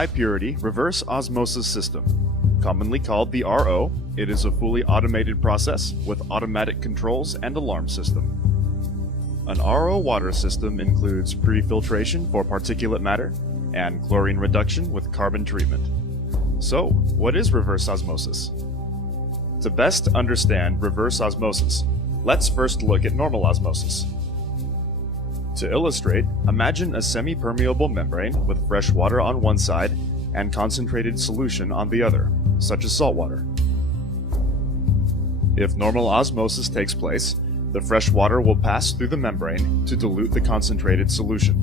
high-purity reverse osmosis system. Commonly called the RO, it is a fully automated process with automatic controls and alarm system. An RO water system includes pre-filtration for particulate matter and chlorine reduction with carbon treatment. So, what is reverse osmosis? To best understand reverse osmosis, let's first look at normal osmosis. To illustrate, imagine a semi-permeable membrane with fresh water on one side and concentrated solution on the other, such as salt water. If normal osmosis takes place, the fresh water will pass through the membrane to dilute the concentrated solution.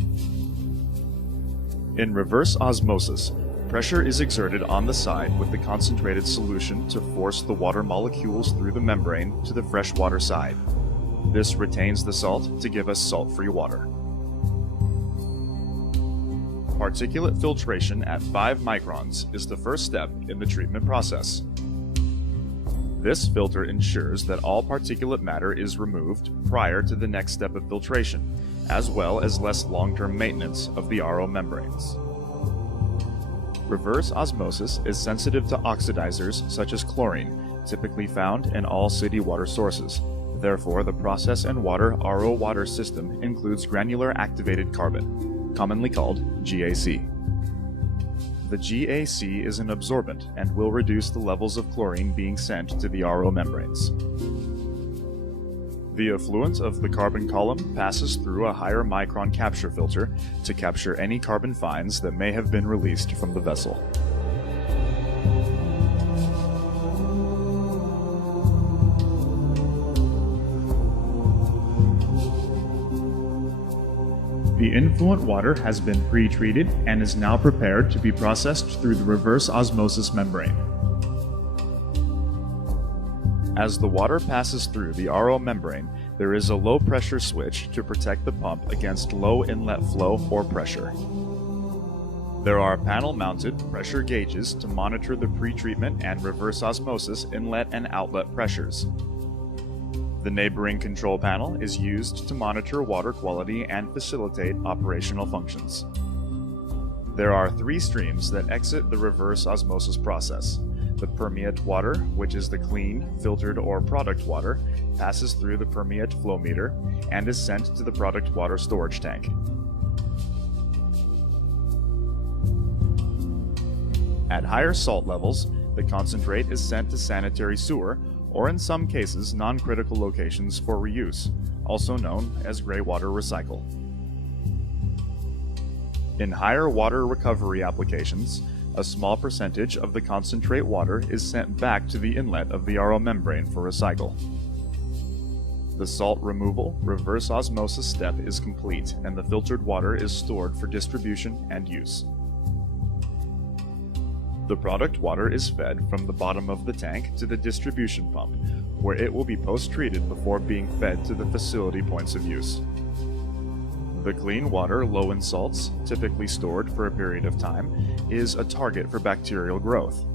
In reverse osmosis, pressure is exerted on the side with the concentrated solution to force the water molecules through the membrane to the freshwater side. This retains the salt to give us salt-free water. Particulate filtration at 5 microns is the first step in the treatment process. This filter ensures that all particulate matter is removed prior to the next step of filtration, as well as less long-term maintenance of the RO membranes. Reverse osmosis is sensitive to oxidizers such as chlorine, typically found in all city water sources. Therefore, the process and water RO water system includes granular activated carbon, commonly called GAC. The GAC is an absorbent and will reduce the levels of chlorine being sent to the RO membranes. The effluent of the carbon column passes through a higher micron capture filter to capture any carbon fines that may have been released from the vessel. The influent water has been pre-treated and is now prepared to be processed through the reverse osmosis membrane. As the water passes through the RO membrane, there is a low pressure switch to protect the pump against low inlet flow or pressure. There are panel-mounted pressure gauges to monitor the pre-treatment and reverse osmosis inlet and outlet pressures. The neighboring control panel is used to monitor water quality and facilitate operational functions. There are 3 streams that exit the reverse osmosis process. The permeate water, which is the clean, filtered, or product water, passes through the permeate flow meter and is sent to the product water storage tank. At higher salt levels, the concentrate is sent to sanitary sewer, or in some cases non-critical locations for reuse, also known as gray water recycle. In higher water recovery applications, a small percentage of the concentrate water is sent back to the inlet of the RO membrane for recycle. The salt removal reverse osmosis step is complete and the filtered water is stored for distribution and use. The product water is fed from the bottom of the tank to the distribution pump, where it will be post-treated before being fed to the facility points of use. The clean water low in salts, typically stored for a period of time, is a target for bacterial growth.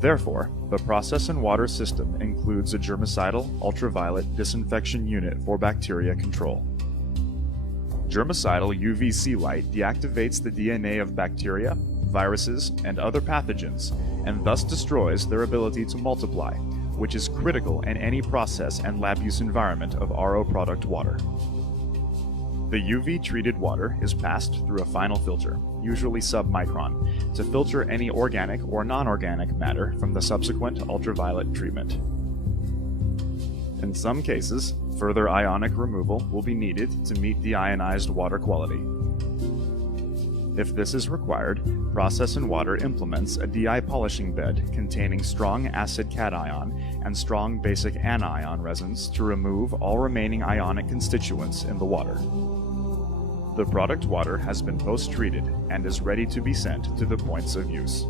Therefore, the process and water system includes a germicidal ultraviolet disinfection unit for bacteria control. Germicidal UVC light deactivates the DNA of bacteria, viruses, and other pathogens, and thus destroys their ability to multiply, which is critical in any process and lab use environment of RO product water. The UV-treated water is passed through a final filter, usually sub-micron, to filter any organic or non-organic matter from the subsequent ultraviolet treatment. In some cases, further ionic removal will be needed to meet deionized water quality. If this is required, Process and Water implements a DI polishing bed containing strong acid cation and strong basic anion resins to remove all remaining ionic constituents in the water. The product water has been post-treated and is ready to be sent to the points of use.